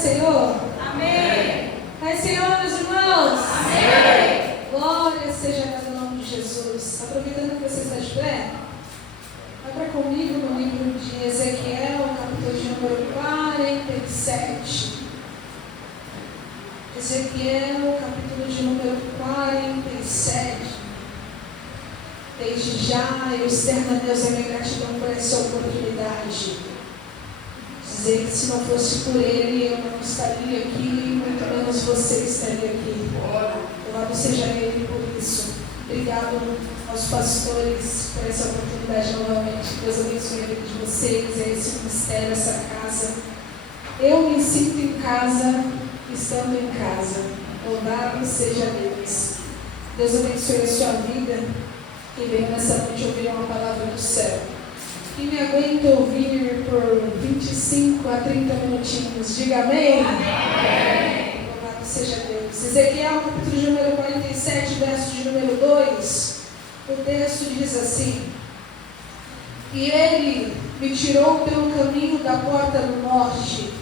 Senhor? Amém. Paz, Senhor, meus irmãos? Amém. Glória seja no nome de Jesus. Aproveitando que você está de pé, abra comigo no livro de Ezequiel, capítulo de número 47. Ezequiel, capítulo de número 47. Desde já eu externo a Deus a minha gratidão por essa oportunidade. Dizer que se não fosse por Ele, eu não estaria aqui, muito menos você estaria aqui. Louvado seja Ele por isso. Obrigado aos pastores por essa oportunidade novamente. Deus abençoe a vida de vocês, esse ministério, essa casa. Eu me sinto em casa, estando em casa. Louvado seja Deus. Deus abençoe a sua vida. Que venha nessa noite ouvir uma palavra do céu. Quem me aguenta ouvir por 25 a 30 minutinhos, diga amém. Amém. Louvado seja Deus. Ezequiel, capítulo de número 47, verso de número 2, o texto diz assim: E ele me tirou pelo caminho da porta do norte,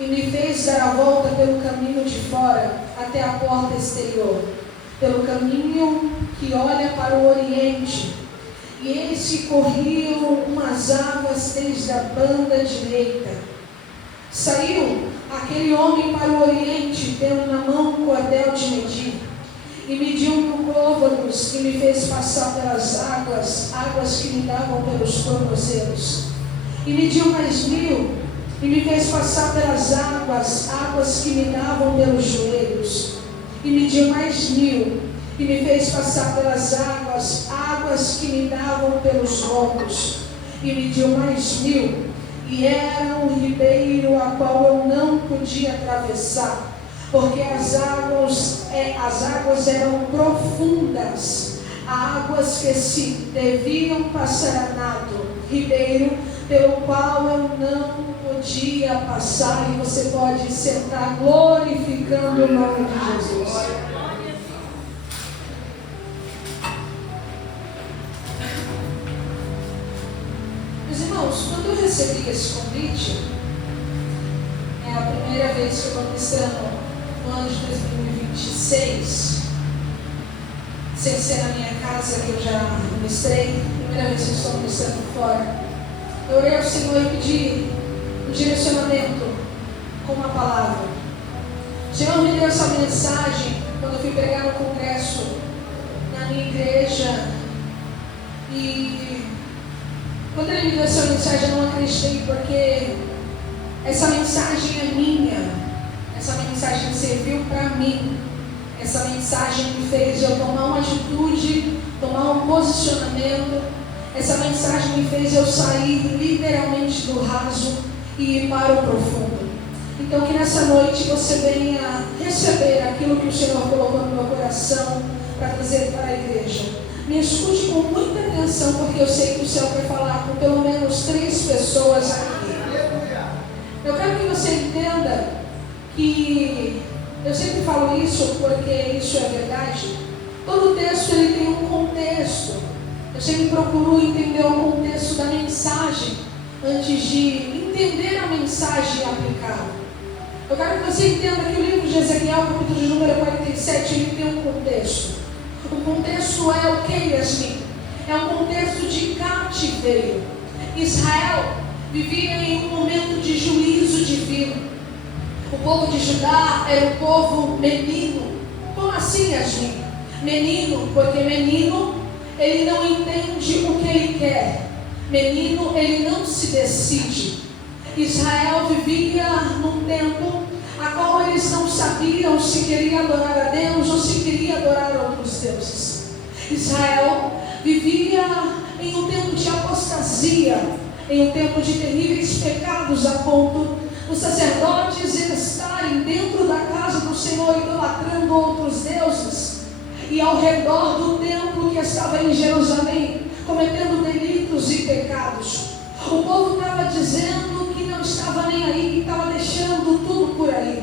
e me fez dar a volta pelo caminho de fora, até a porta exterior, pelo caminho que olha para o oriente. E eles que corriam umas águas desde a banda direita. Saiu aquele homem para o oriente, tendo na mão um cordel de medir, e mediu 1.000 côvados, e me fez passar pelas águas, águas que me davam pelos tornozelos. E mediu mais 1.000, e me fez passar pelas águas, águas que me davam pelos joelhos. E mediu mais 1.000, e me fez passar pelas águas, águas que me davam pelos lombos. E mediu mais 1.000, e era um ribeiro a qual eu não podia atravessar, porque as águas eram profundas, águas que se deviam passar a nado, ribeiro pelo qual eu não podia passar. E você pode sentar glorificando o nome de Jesus. Meus irmãos, quando eu recebi esse convite, é a primeira vez que eu estou ministrando no ano de 2026, sem ser na minha casa, que eu já ministrei, primeira vez que eu estou ministrando fora. Eu orei ao Senhor e pedi um direcionamento com uma palavra. O Senhor me deu essa mensagem quando eu fui pregar no congresso na minha igreja, e quando ele me deu essa mensagem eu não acreditei, porque essa mensagem é minha, essa mensagem serviu para mim, essa mensagem me fez eu tomar uma atitude, tomar um posicionamento, essa mensagem me fez eu sair literalmente do raso e ir para o profundo. Então que nessa noite você venha receber aquilo que o Senhor colocou no meu coração para trazer para a igreja. Me escute com muita atenção, porque eu sei que o Senhor vai falar com pelo menos 3 pessoas aqui. Eu quero que você entenda que eu sempre falo isso porque isso é verdade. Todo texto ele tem um contexto. Eu sempre procuro entender o contexto da mensagem antes de entender a mensagem e aplicá-la. Eu quero que você entenda que o livro de Ezequiel, capítulo de número 47, ele tem um contexto. O contexto é o que, Yasmin? É um contexto de cativeiro. Israel vivia em um momento de juízo divino. O povo de Judá era um povo menino. Como assim, Yasmin? Menino, porque menino, ele não entende o que ele quer. Menino, ele não se decide. Israel vivia num tempo a qual eles não sabiam se queria adorar a Deus ou se queria adorar outros deuses. Israel vivia em um tempo de apostasia, em um tempo de terríveis pecados, a ponto dos sacerdotes estarem dentro da casa do Senhor idolatrando outros deuses, e ao redor do templo que estava em Jerusalém cometendo delitos e pecados. O povo estava dizendo que não estava nem aí, que estava deixando tudo por aí.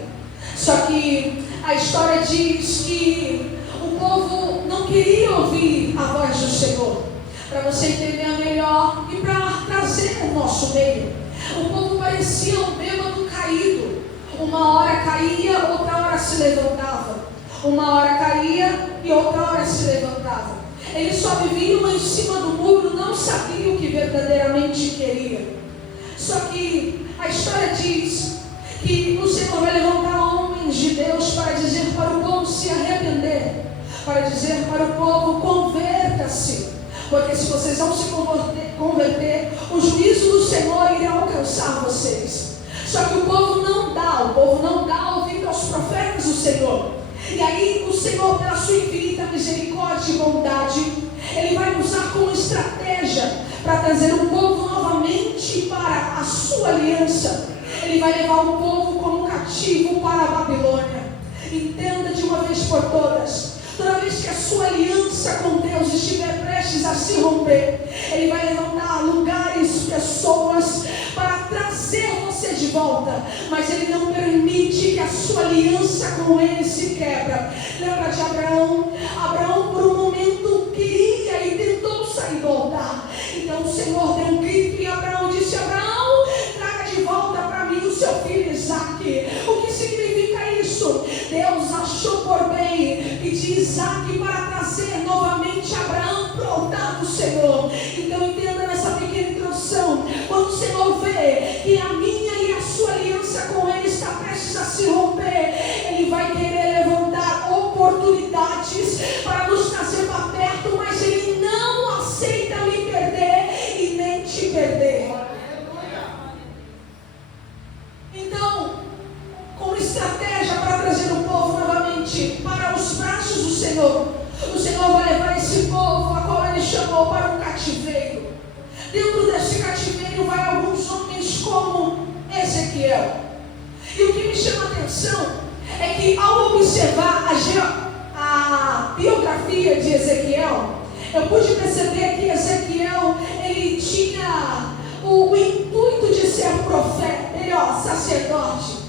Só que a história diz que o povo não queria ouvir a voz do Senhor. Para você entender melhor e para trazer o nosso meio, o povo parecia um bêbado caído, um Uma hora caía, outra hora se levantava. Uma hora caía e outra hora se levantava. Eles só viviam em cima do muro, não sabiam o que verdadeiramente queria. Só que a história diz que o Senhor vai levantar homens de Deus para dizer para o povo se arrepender, para dizer para o povo: converta-se, porque se vocês não se converter, o juízo do Senhor irá alcançar vocês. Só que o povo não dá ouvido aos profetas do Senhor. E aí o Senhor, pela sua infinita misericórdia e bondade, Ele vai usar como estratégia para trazer o povo novamente para a sua aliança. Ele vai levar o povo como cativo para a Babilônia. Entenda de uma vez por todas: toda vez que a sua aliança com Deus estiver prestes a se romper, Ele vai levantar lugares, pessoas para trazer você de volta, mas Ele não permite que a sua aliança com Ele se quebra. Lembra de Abraão? Abraão por um momento queria e tentou sair do altar. Então o Senhor deu um grito e Abraão disse: Abraão, traga de volta para mim o seu filho Isaque. O que significa isso? Deus achou por bem pedir Isaque para trazer novamente Abraão para o altar do Senhor. Então entenda nessa pequena introdução: quando o Senhor vê que a minha e a sua aliança com Ele está prestes a se romper, Ele vai querer levantar oportunidades para nos trazer para perto, mas Ele não aceita me perder e nem te perder. Então, como estratégia para trazer o povo novamente para os braços do Senhor, o Senhor vai levar esse povo, a qual Ele chamou, para um cativeiro. Dentro desse cativeiro vai alguns homens como Ezequiel. E o que me chama a atenção é que, ao observar a biografia de Ezequiel, eu pude perceber que Ezequiel, ele tinha o intuito de ser profeta, sacerdote.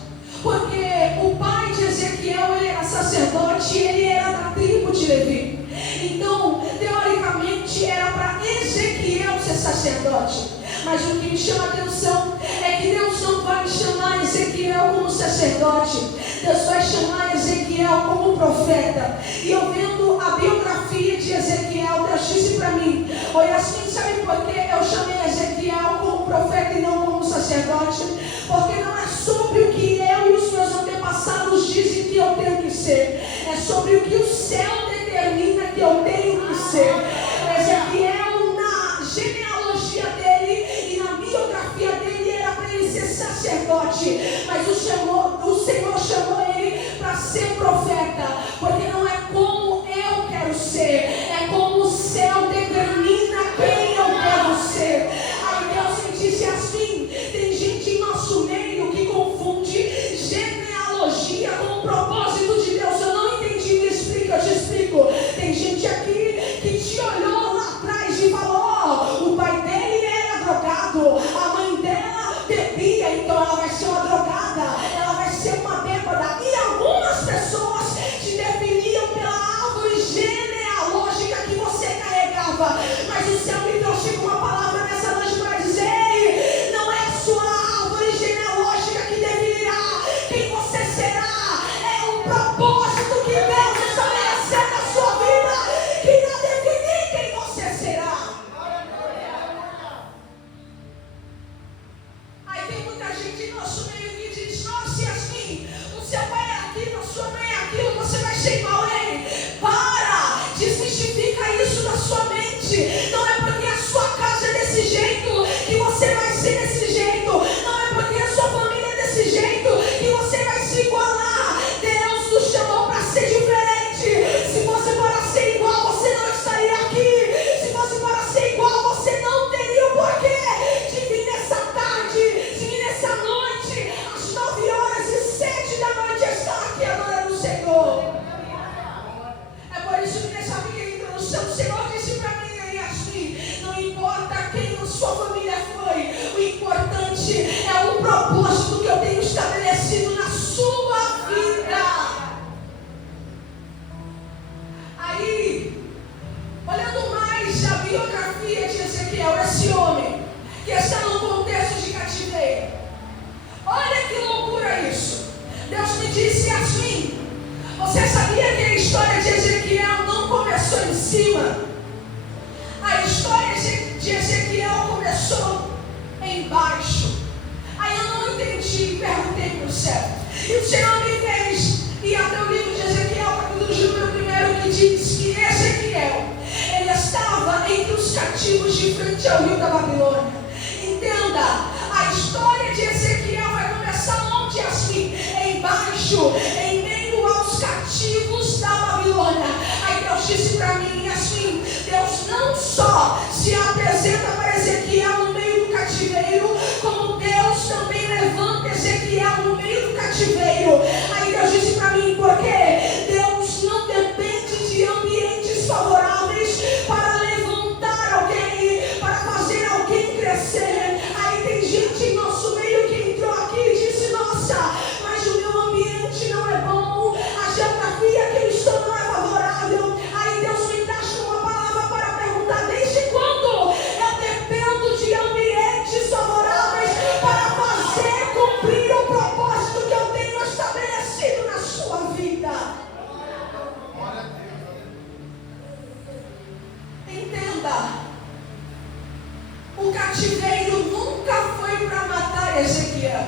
Porque o pai de Ezequiel, ele era sacerdote e ele era da tribo de Levi. Então, teoricamente, era para Ezequiel ser sacerdote. Mas o que me chama a atenção é que Deus não vai chamar Ezequiel como sacerdote. Deus vai chamar Ezequiel como profeta. E eu vendo a biografia de Ezequiel, Deus disse para mim: ô Yasmin, sabe por que eu chamei Ezequiel como profeta e não como sacerdote? Porque não é sobre o que eu e os meus antepassados dizem que eu tenho que ser. É sobre o que o céu determina que eu tenho que ser. Ezequiel, na genealogia dele e na biografia dele, era para ele ser sacerdote. Mas o Senhor chamou ele para ser profeta. Porque não é como eu quero ser, é como o céu determina quem eu quero ser. Aí Deus me disse assim: tem gente em nosso meio que confunde genealogia com o propósito de Deus. Eu não entendi, me explica, eu te explico. Tem gente aqui que te Você sabia que a história de Ezequiel não começou em cima? A história de Ezequiel começou embaixo. Aí eu não entendi, perguntei para o céu. E o Senhor me fez ir até o livro de Ezequiel, capítulo de número 1, que diz que Ezequiel, ele estava entre os cativos de frente ao rio da Babilônia. Entenda, a história de Ezequiel vai começar onde, assim? Embaixo, em meio aos cativos da Babilônia. Aí Deus disse para mim assim, Deus não só se apresenta para Ezequiel no meio do cativeiro, como Deus também levanta Ezequiel no meio do cativeiro. Aí Deus disse para mim, porque Deus não depende de ambientes favoráveis para levantar alguém, para fazer alguém crescer. Aí tem gente em nosso meio que entrou aqui e disse, nossa, mas o meu ambiente não é bom, a geografia que eu estou não é favorável. Aí Deus me traz com uma palavra para perguntar, desde quando eu dependo de ambientes favoráveis para fazer cumprir o propósito que eu tenho estabelecido na sua vida? Entenda, o cativeiro nunca foi para matar Ezequiel.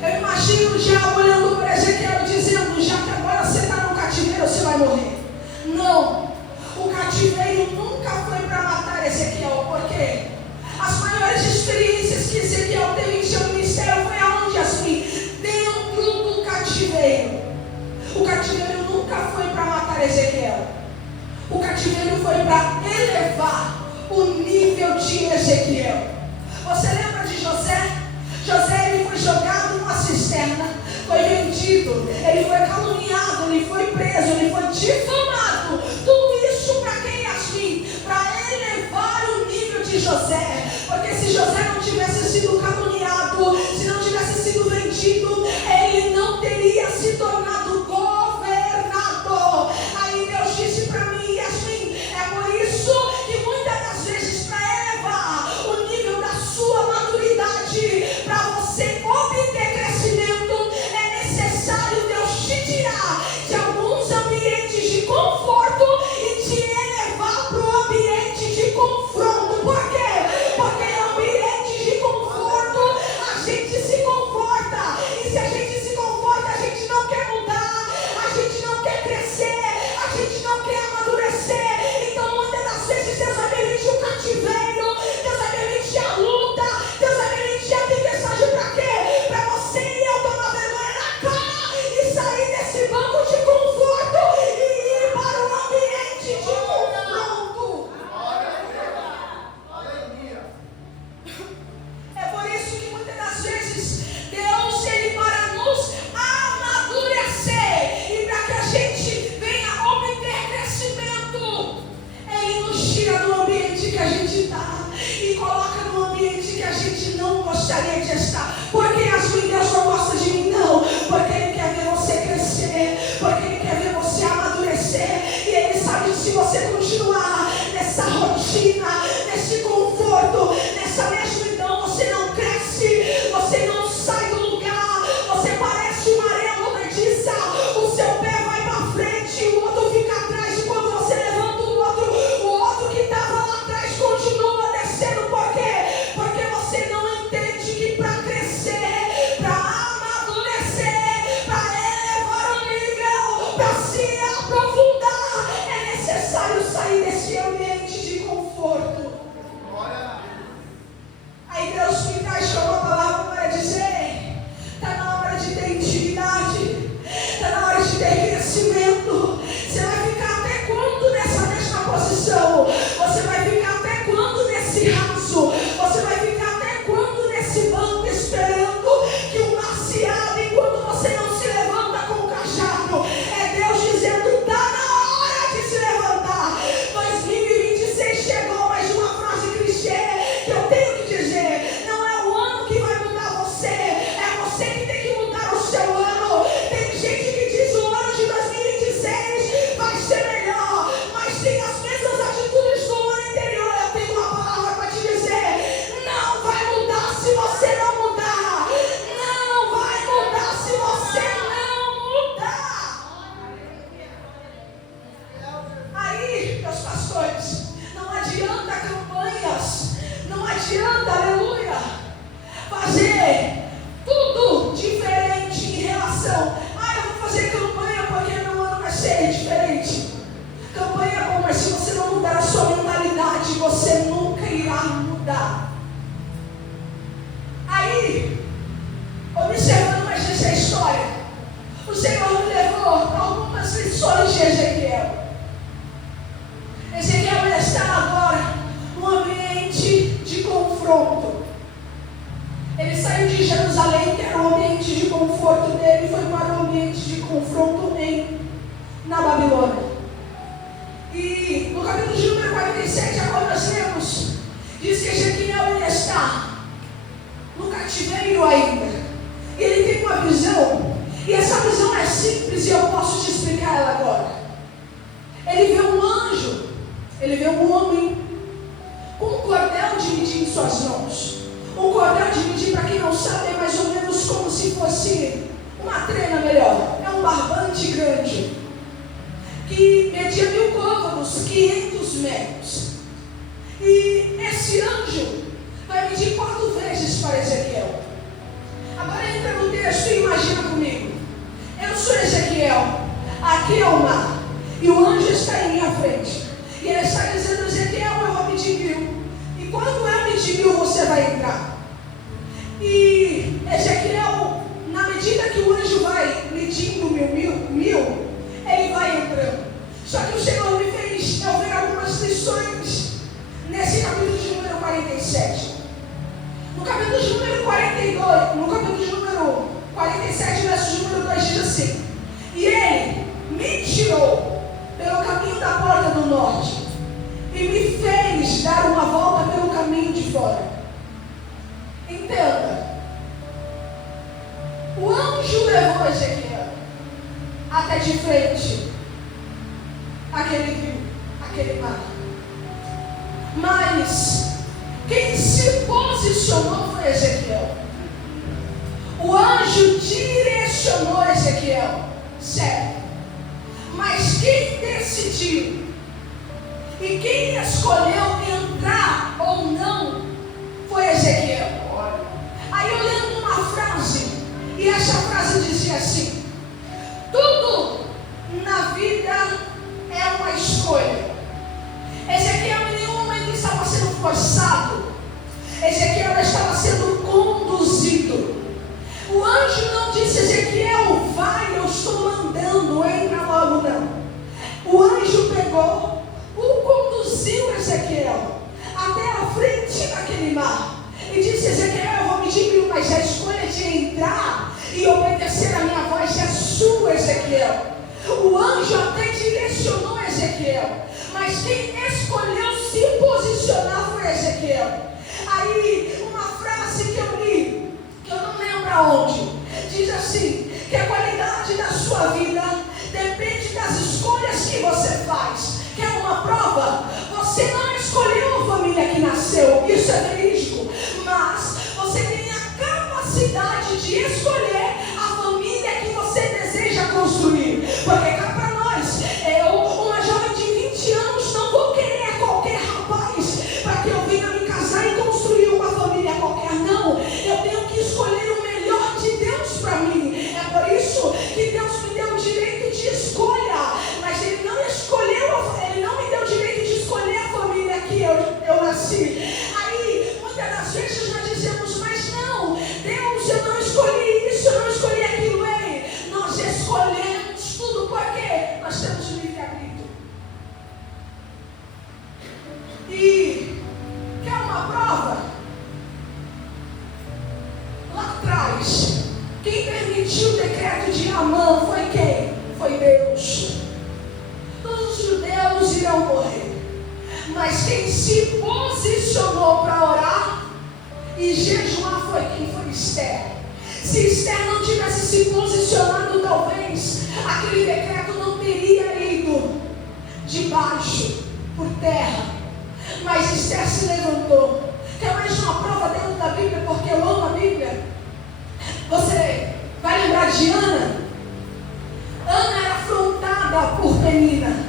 Eu imagino o diabo olhando para Ezequiel dizendo, já que agora você está no cativeiro, você vai morrer. Não, o cativeiro nunca foi para matar Ezequiel, porque as maiores experiências que Ezequiel teve em seu ministério foi aonde, assim, dentro do cativeiro. O cativeiro nunca foi para matar Ezequiel. O cativeiro foi para elevar o nível de Ezequiel. Você lembra de José? José, ele foi jogado numa cisterna, foi vendido, ele foi caluniado, ele foi preso, ele foi difamado. Tudo isso para quem, assim? Para elevar o nível de José. Porque se José não tivesse sido caluniado, se não tivesse sido vendido, ele não teria se tornado governador. Aí Deus disse para mim, Yasmin, é por isso que muitas das vezes, para elevar o nível da sua maturidade, para você obter crescimento, é necessário Deus te tirar de alguns ambientes de conforto e te elevar para o ambiente de confronto. Por quê? Porque em ambientes de conforto a gente simples e eu posso te explicar ela agora. Ele vê um anjo, ele vê um homem com um cordel de medir em suas mãos. Um cordel de medir, para quem não sabe, é mais ou menos como se fosse uma trena melhor. É um barbante grande, que media 1000 côvados, 500 metros. E esse anjo vai medir 4 vezes para Ezequiel. Agora entra no texto e imagina comigo. Eu sou Ezequiel, aqui é o mar, e o anjo está em minha frente. E ele está dizendo: Ezequiel, eu vou medir 1000. E quando eu medir 1000, você vai entrar. E Ezequiel, na medida que o anjo vai medindo 1000, ele vai entrando. Só que o Senhor me fez eu ver algumas lições nesse capítulo de número 47. No capítulo de número 42, no capítulo de número 47, verso de número 2, diz assim: e ele me tirou pelo caminho da porta do norte e me fez dar uma volta pelo caminho de fora. Entenda, o anjo levou Ezequiel até de frente aquele rio, aquele mar. Mas quem se posicionou foi Ezequiel. O anjo direcionou Ezequiel, certo? Mas quem decidiu e quem escolheu entrar ou não foi Ezequiel. Aí eu lembro uma frase, e essa frase dizia assim: tudo na vida é uma escolha. Ezequiel em nenhum momento estava sendo forçado. Ezequiel estava sendo conduzido. O anjo não disse: Ezequiel, vai, eu estou mandando, entra logo, não. O anjo pegou, o conduziu Ezequiel até a frente daquele mar e disse: Ezequiel, eu vou medir 1000, mas a escolha de entrar e obedecer a minha voz é sua, Ezequiel. O anjo até direcionou Ezequiel, mas quem escolheu se posicionar foi Ezequiel. Aí uma frase que eu li, que eu não lembro aonde, diz assim: que a qualidade da sua vida depende das escolhas que você faz. Quer uma prova? Você não escolheu a família que nasceu, isso é verídico, mas você tem a capacidade de escolher a família que você deseja construir. Porque cá para nós, eu, uma jovem de 20 anos, não vou querer qualquer rapaz para que eu venha me casar e construir uma família qualquer, não. Eu tenho que escolher o melhor de Deus para mim. É por isso que Deus me deu o direito de escolha, mas Ele não escolheu, Ele não me deu o direito de escolher a família que eu nasci. Aí, muitas das vezes nós dizemos: mas não, Deus, eu não escolhi isso, eu não escolhi aquilo. Ei, nós escolhemos tudo porque nós temos o livre-arbítrio. E quer uma prova? Lá atrás, quem permitiu o decreto de Amã foi quem? Foi Deus. Todos os judeus irão morrer, mas quem se posicionou para orar e jejuar foi quem? Foi Esther. Se Esther não tivesse se posicionado, talvez aquele decreto não teria ido de baixo por terra. Mas Esther se levantou. Quer mais uma prova dentro da Bíblia? Porque eu amo a Bíblia. Você vai lembrar de Ana? Ana era afrontada por Penina.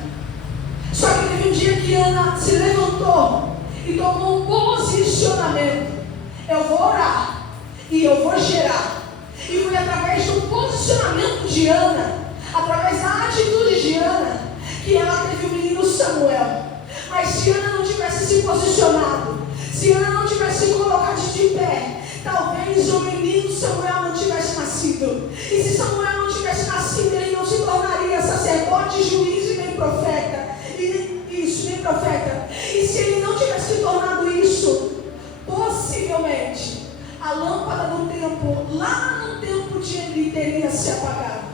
Só que teve um dia que Ana se levantou e tomou um posicionamento. Eu vou orar e eu vou gerar. E foi através do posicionamento de Ana, através da atitude de Ana, que ela teve o menino Samuel. Mas se Ana não tivesse se posicionado, se Ana não tivesse se colocado de pé, talvez o menino Samuel não tivesse nascido. E se Samuel não tivesse nascido, ele não se tornaria sacerdote, juiz e nem profeta. Nem profeta. E se ele não tivesse se tornado isso, possivelmente a lâmpada do templo, lá no templo de Eli, teria se apagado.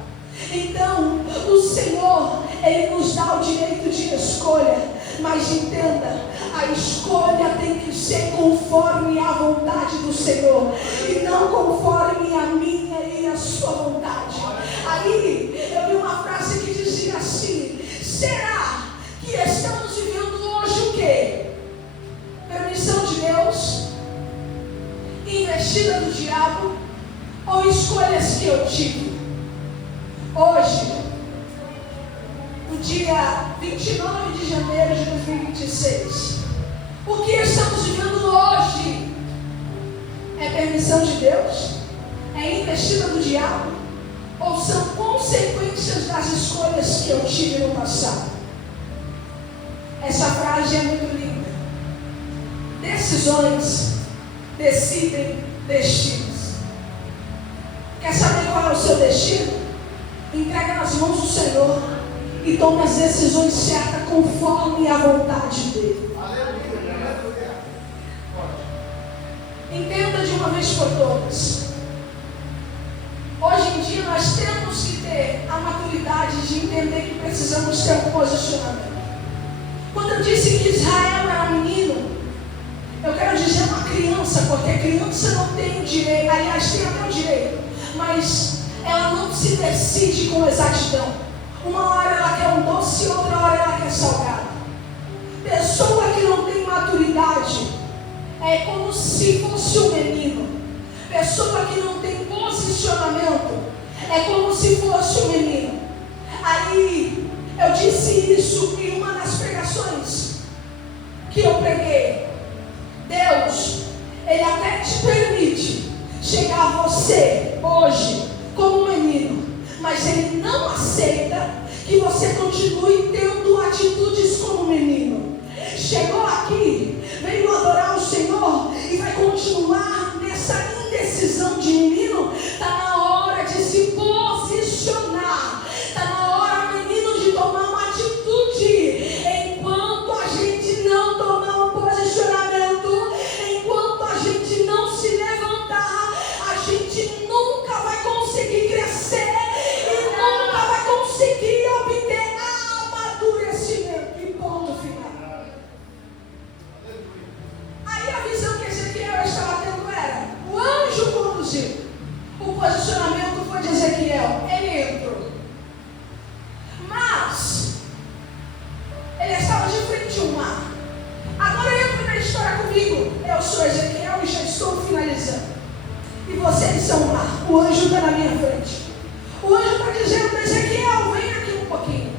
Então, o Senhor, Ele nos dá o direito de escolha. Mas entenda, a escolha tem que ser conforme a vontade do Senhor, e não conforme a minha e a sua vontade. Aí, eu ou escolhas que eu tive. Hoje, no dia 29 de janeiro de 2026, o que estamos vivendo hoje é permissão de Deus? É investida do diabo? Ou são consequências das escolhas que eu tive no passado? Essa frase é muito linda. Decisões decidem destinos. Quer saber qual é o seu destino? Entrega nas mãos do Senhor e tome as decisões certas conforme a vontade dele. Entenda de uma vez por todas. Hoje em dia nós temos que ter a maturidade de entender que precisamos ter um posicionamento. Quando eu disse que Israel era um menino, eu quero dizer uma criança, porque a criança não tem o direito, aliás, tem até o direito, mas ela não se decide com exatidão. Uma hora ela quer um doce, outra hora ela quer salgado. Pessoa que não tem maturidade é como se fosse um menino. Pessoa que não tem posicionamento é como se fosse um menino. Aí eu disse isso em uma das pregações que eu preguei. Deus, Ele até te permite chegar a você hoje como um menino, mas Ele não aceita que você continue tendo atitudes como menino. Chegou aqui, veio adorar o Senhor e vai continuar nessa indecisão de menino. Está na hora de se posicionar. Está na hora, menino, de tomar uma atitude. Enquanto a gente não tomar um posicionamento, enquanto a gente não se levantar, a gente nunca vai conseguir crescer e nunca vai conseguir obter amadurecimento. E ponto final. Aí a visão que Ezequiel estava tendo era: o anjo conduziu. O posicionamento foi de Ezequiel. Ele entrou. Mas ele estava de frente ao mar. Agora entra na história comigo. Eu sou Ezequiel e já estou finalizando. E vocês são o mar. O anjo está na minha frente. O anjo está dizendo: Ezequiel, vem aqui um pouquinho.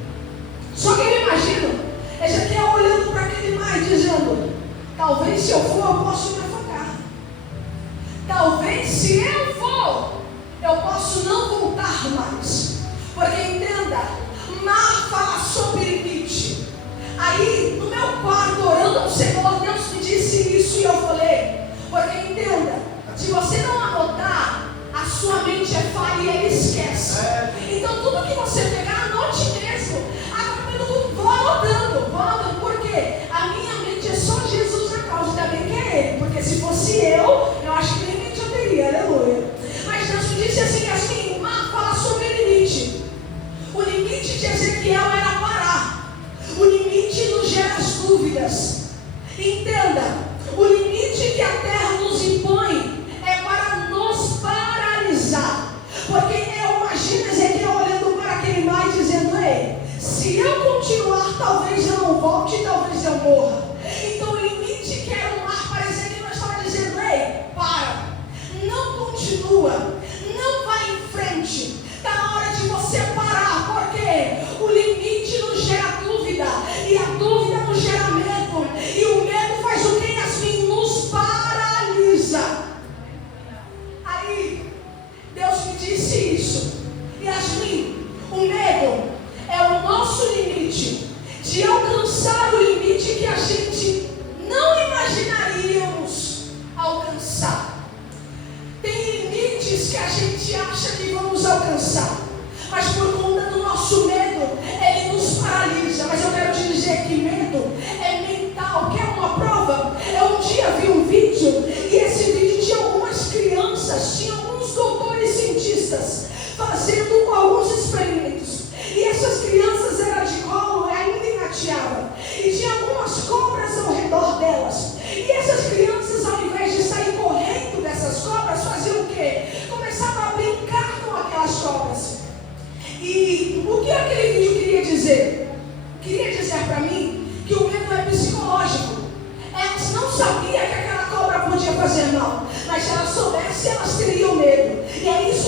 Só que eu imagino Ezequiel olhando para aquele mar e dizendo: talvez se eu for, eu posso me afogar. Talvez se eu for, eu posso não voltar mais. Porque entenda, mar fala sobre limite. Aí, no meu quarto, orando ao Senhor, Deus me disse isso e eu falei: porque entenda, se você não anotar, a sua mente é falha e ela esquece. Então tudo que você pegar, anote mesmo. Agora eu vou anotando, porque a minha mente é só Jesus na causa, ainda bem que é Ele, porque se fosse eu acho que nem mente eu teria, aleluia. Mas Deus me disse assim: Yasmin, o mar fala sobre limite. O limite de Ezequiel era parar. O limite nos gera as dúvidas. Entenda, o limite que a terra nos impõe é para nos paralisar. Porque eu imagino Ezequiel olhando para aquele mar e dizendo: ei, se eu continuar, talvez eu não volte, talvez eu morra. Então o limite que era o mar para Ezequiel estava dizendo: ei, para, não continua, não vai em frente. Está na hora de você parar, porque o limite nos gera dúvida, e a dúvida nos gera medo, e o medo faz o que, Yasmin? Nos paralisa. Aí, Deus me disse isso: Yasmin, o medo é o nosso limite de alcançar o limite que a gente não imaginaríamos alcançar. Tem limites que a gente acha que vamos alcançar, mas por conta do nosso medo, ele nos paralisa. Mas eu quero te dizer que medo é mental. Quer uma prova? Eu um dia vi um vídeo, e esse vídeo tinha algumas crianças, tinha alguns doutores cientistas fazendo alguns experimentos. E essas crianças eram de colo, ainda engateavam, e tinha algumas cobras ao redor delas. E essas crianças, ao invés de sair correndo dessas cobras, faziam o quê? Começavam a brincar com aquelas cobras. E o que aquele vídeo queria dizer? Queria dizer para mim que o medo é psicológico. Elas não sabiam que aquela cobra podia fazer mal, mas se elas soubessem, elas teriam medo. E é isso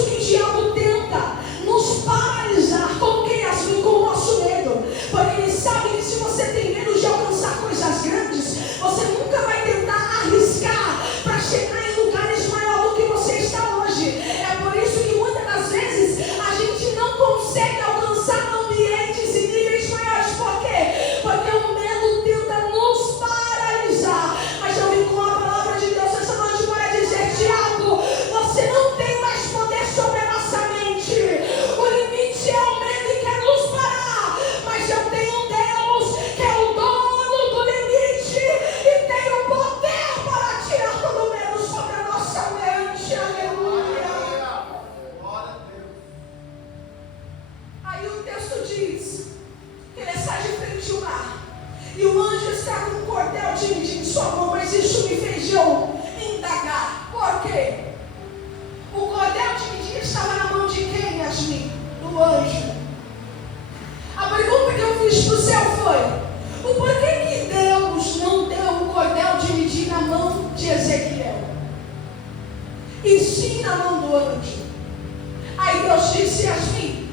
Deus disse assim,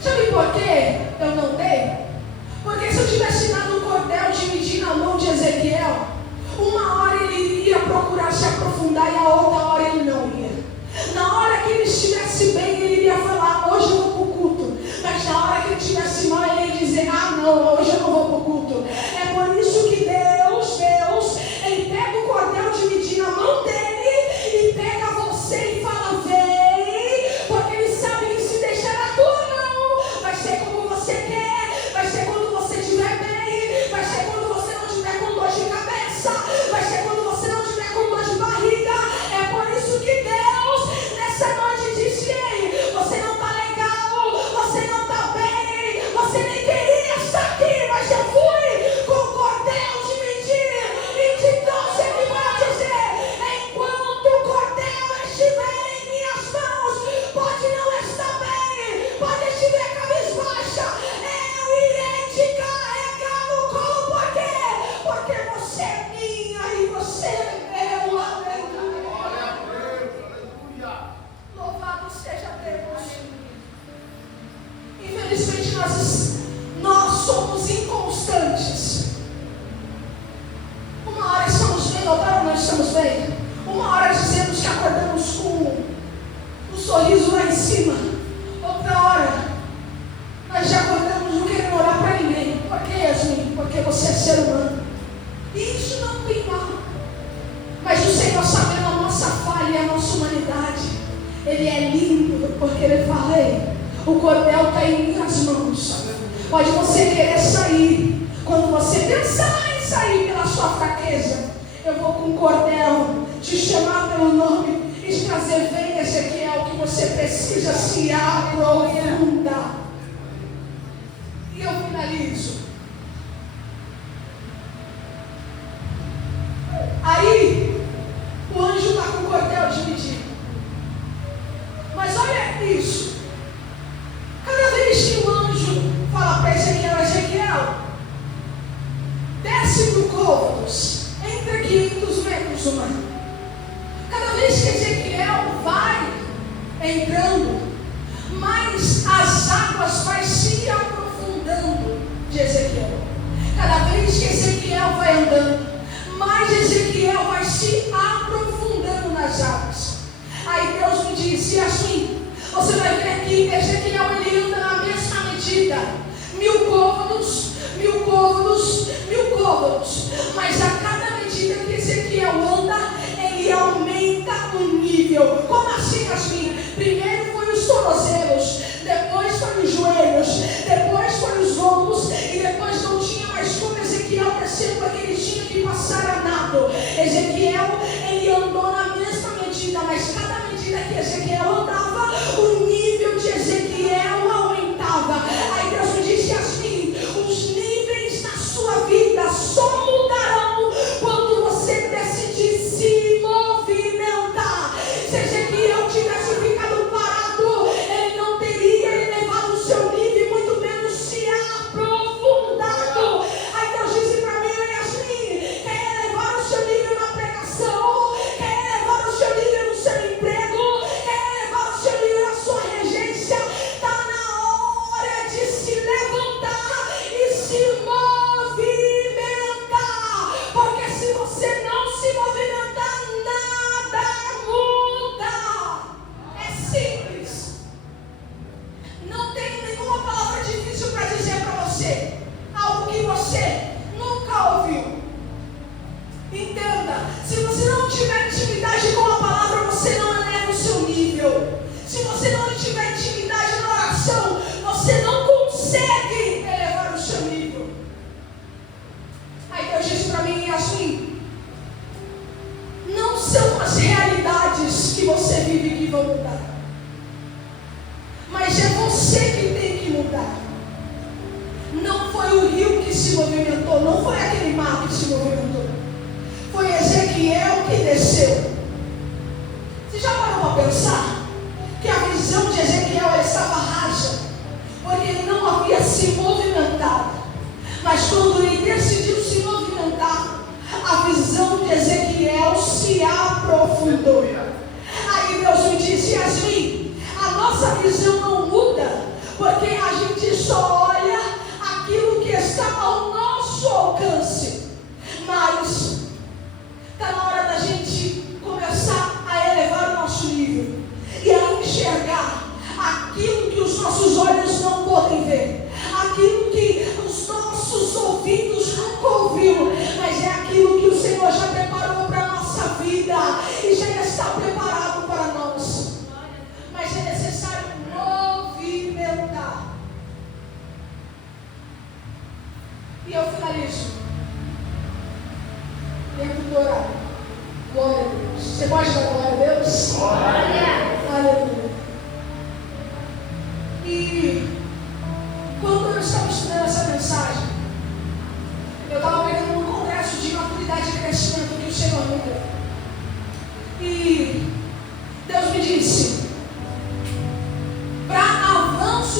sabe por que eu não dei? Porque se eu tivesse dado o cordel dividir na mão de Ezequiel, uma hora ele iria procurar se aprofundar e a outra hora ele não ia. Na hora que ele estivesse bem, ele iria falar, hoje eu vou para o culto. Mas na hora que ele estivesse mal, ele ia dizer, não, hoje eu não vou para o culto. É por isso que Deus, ele pega o cordel dividir na mão dele e pega você e fala, vem, porque ele sabe que se deixar na tua mão, vai ser como você quer, vai ser quando você estiver bem, vai ser quando você não estiver com dor de cabeça, vai ser quando você não estiver com dor de barriga. É por isso que Deus, nessa noite, disse, ei, você não está legal, você não está bem, você nem queria estar aqui, mas eu fui com o cordel dividir e te trouxe aqui para dizer, enquanto o cordel estiver em minhas mãos, pode não estar bem, pode estiver cabisbaixa, eu irei te carregar no colo. Por quê? Porque você é minha e você é meu. Aleluia. Louvado seja Deus. Infelizmente nós somos inconstantes. Uma hora estamos bem, outra hora não estamos bem. Uma hora dizemos que acordamos com um sorriso lá em cima, outra hora nós já acordamos não querendo orar para ninguém. Por que, Yasmin? Porque você é ser humano. E isso não tem mal. Mas o Senhor, sabendo a nossa falha e a nossa humanidade, Ele é lindo, porque Ele fala, o cordel está em minhas mãos. Pode você querer sair. Quando você pensar em sair pela sua fraqueza, eu vou com o cordel te chamar pelo nome e te trazer, vem, Ezequiel, que você precisa se aprofundar. E eu finalizo. Aí, o anjo está com o cordel dividido. Mas olha isso. Cada vez que o anjo fala para Ezequiel, desce para o côvados, entre 500 metros do mar. Cada vez que Ezequiel vai entrando, mais as águas vai se aprofundando de Ezequiel. Cada vez que Ezequiel vai andando, mais Ezequiel vai se aprofundando nas águas. Aí Deus me disse assim, você vai ver que Ezequiel ele anda na mesma medida, 1000 côvados, 1000 côvados, 1000 côvados. Mas a cada medida que Ezequiel anda, ele aumenta o nível. Como assim, Yasmin? Primeiro foi os tornozelos, depois foi os joelhos, depois foi os ombros, e depois não tinha mais como Ezequiel descer, porque ele tinha que passar a nado. Ezequiel, ele andou na mesma medida, mas cada medida que Ezequiel andava, o nível de Ezequiel aumentava. Aí Deus me disse assim, os níveis na sua vida só mudarão quando você decidir se movimentar. Se Ezequiel tivesse ficado parado, ele não teria elevado o seu nível, muito menos se aprofundado. Aí Deus disse para mim, Yasmin, quer elevar o seu nível na pregação, quer elevar o seu nível no seu emprego, quer elevar o seu nível na sua regência, está na hora de se levantar e se movimentar, porque se você não se movimentar, nada muda. É simples. Não tenho nenhuma palavra difícil para dizer para você, algo que você nunca ouviu. Entenda, se você não tiver intimidade com a palavra, você não eleva o seu nível. Se você não tiver intimidade na oração, você não consegue elevar o seu nível. Aí Deus disse para mim assim, não são as realidades que você vive que vão mudar, mas é você que tem que mudar. Não foi o rio que se movimentou, não foi aquele mar que se movimentou, foi Ezequiel que desceu. Você já parou para pensar que a visão de Ezequiel ela estava rasa, porque ele não havia se movimentado. Mas quando ele decidiu se movimentar, a visão de Ezequiel se aprofundou. Aí Deus me disse, Yasmin, a nossa visão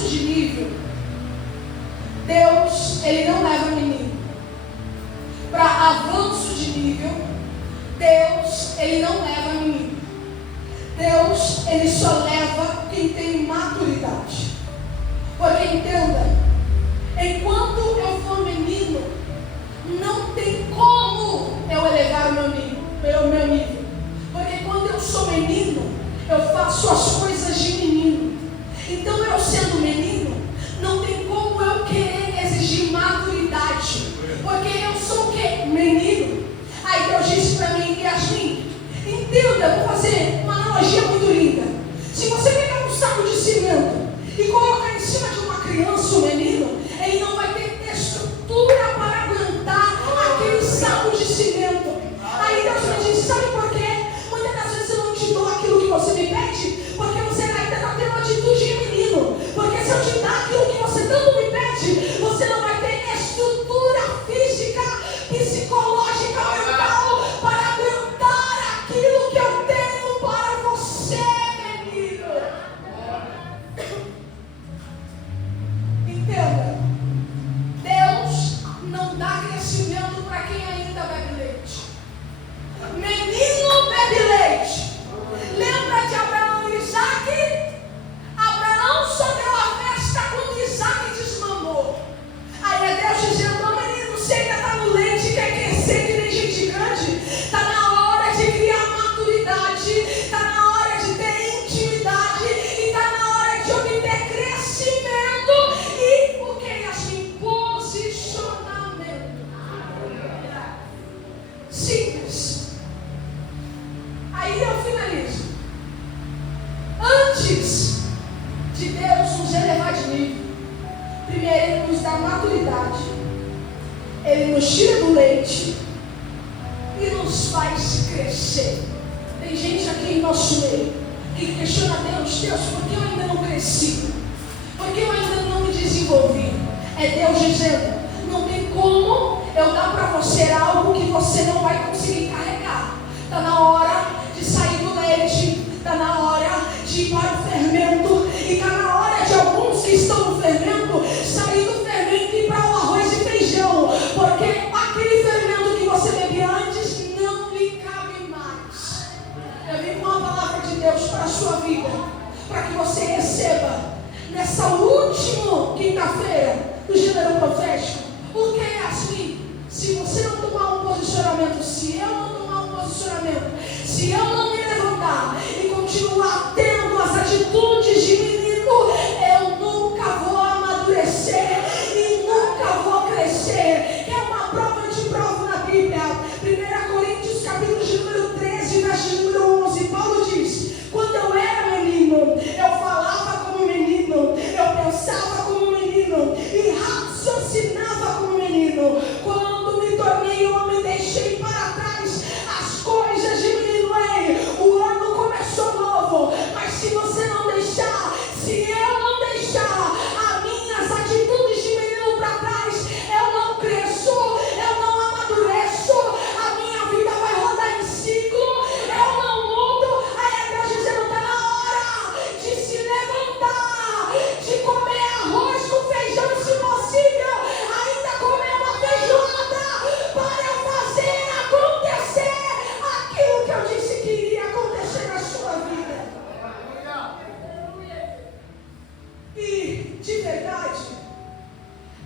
avanço de nível, Deus, Ele não leva menino. Para avanço de nível, Deus, Ele não leva menino. Deus, Ele só leva quem tem maturidade. Porque entenda, enquanto eu for menino, não tem como eu elevar o meu nível. Porque quando eu sou menino, eu faço as coisas de menino. Então eu sendo menino, não tem como eu querer exigir maturidade. Porque eu sou o quê? Menino. Aí Deus disse para mim, Yasmin, entenda, eu vou fazer uma analogia muito linda. Se você pegar um saco de cimento e colocar em cima de uma criança, um menino, ele não vai ter estrutura para aguentar aquele saco de cimento. Aí Deus me disse, sabe por quê? Muitas das vezes eu não te dou aquilo que você me pede, porque você ainda está tendo atitude de menino. Porque se eu te dar aquilo que você tanto me pede, você não vai ter estrutura física, psicológica, mental, para aguentar aquilo que eu tenho para você, menino. Entenda, Deus não dá crescimento para quem ainda bebe leite. Menino bebe leite. Lembra de Abraão e Isaac? Abraão só deu a festa quando Isaac desmamou. Aí é Deus dizendo, ô menino, você ainda está no leite, quer crescer que nem gente grande? Está na hora de criar maturidade, está na hora de ter intimidade, e está na hora de obter crescimento e o que é assim? Posicionamento. Simples. Aí eu finalizo. Antes de Deus nos elevar de nível, primeiro Ele nos dá maturidade, Ele nos tira do leite e nos faz crescer. Tem gente aqui em nosso meio que questiona Deus, por que eu ainda não cresci? Por que eu ainda não me desenvolvi? É Deus dizendo, não tem como eu dar para você algo que você não vai conseguir carregar. Está na hora de sair do leite, está na hora de ir para o fermento, e está na hora de alguns que estão no fermento sair do fermento e ir para o arroz e feijão, porque aquele fermento que você bebia antes não lhe cabe mais. Eu vim com uma palavra de Deus para a sua vida, para que você receba nessa última quinta-feira do gênero profético. Porque é assim, se você não tomar um posicionamento, se eu não tomar um posicionamento, se eu não me levantar e continuar tendo as atitudes de menino, eu nunca vou amadurecer e nunca vou crescer. Que é uma prova de prova na Bíblia. 1 Coríntios capítulo de número 13, verso de número 11, Paulo diz, quando eu era menino, eu falava como menino, eu pensava como menino e raciocinava como menino. Quando me tornei homem, deixei para trás as coisas de menino. Ei, o ano começou novo, mas se você não deixar, se eu não deixar as minhas atitudes de menino para trás, eu não cresço, eu não amadureço, a minha vida vai rodar em ciclo, eu não mudo. Aí é Deus dizendo, está na hora de se levantar, de comer arroz com feijão, se possível, ainda comer uma feijoada, para fazer acontecer aquilo que eu disse que iria acontecer na sua vida. E, de verdade,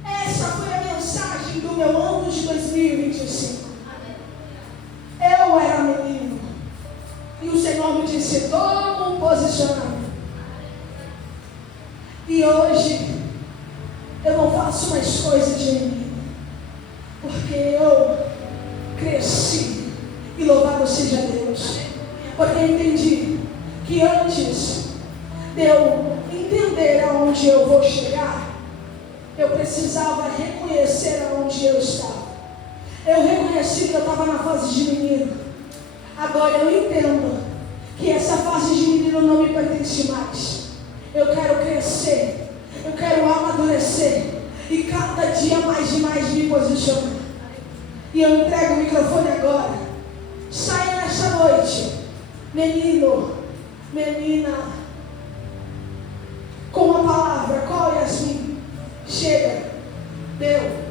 essa foi a mensagem do meu ano de 2025. Eu era menino e o Senhor me disse, toma um posicionamento. E hoje eu não faço mais coisa de menino, porque eu cresci, e louvado seja Deus, porque eu entendi que antes de eu entender aonde eu vou chegar, eu precisava reconhecer aonde eu estava. Eu reconheci que eu estava na fase de menino. Agora eu entendo que essa fase de menino não me pertence mais. Eu quero crescer, eu quero amadurecer e cada dia mais e mais me posicionar. E eu entrego o microfone agora. Saia nessa noite, menino, menina, com a palavra. Qual é chega, deu.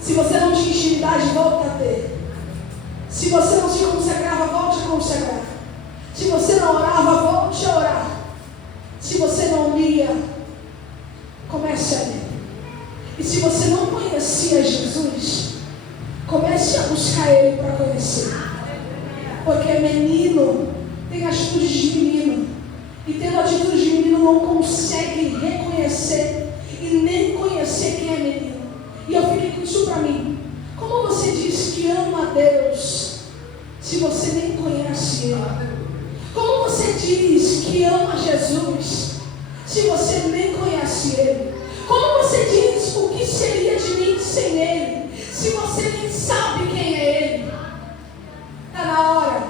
Se você não tinha intimidade, volta a ter. Se você não se consagrava, volte a consagrar. Se você não orava, volte a orar. Se você não lia, comece a ler. E se você não conhecia Jesus, comece a buscar Ele para conhecer. Porque menino tem atitude de menino. E tendo atitude de menino não consegue reconhecer e nem conhecer quem é menino. E eu fiquei com isso para mim. Como você diz que ama a Deus se você nem conhece Ele? Como você diz que ama Jesus se você nem conhece Ele? Como você diz o que seria de mim sem Ele se você nem sabe quem é Ele? Está na hora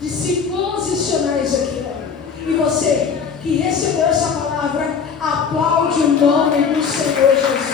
de se posicionar isso aqui. E você que recebeu essa palavra, aplaude o nome do Senhor Jesus.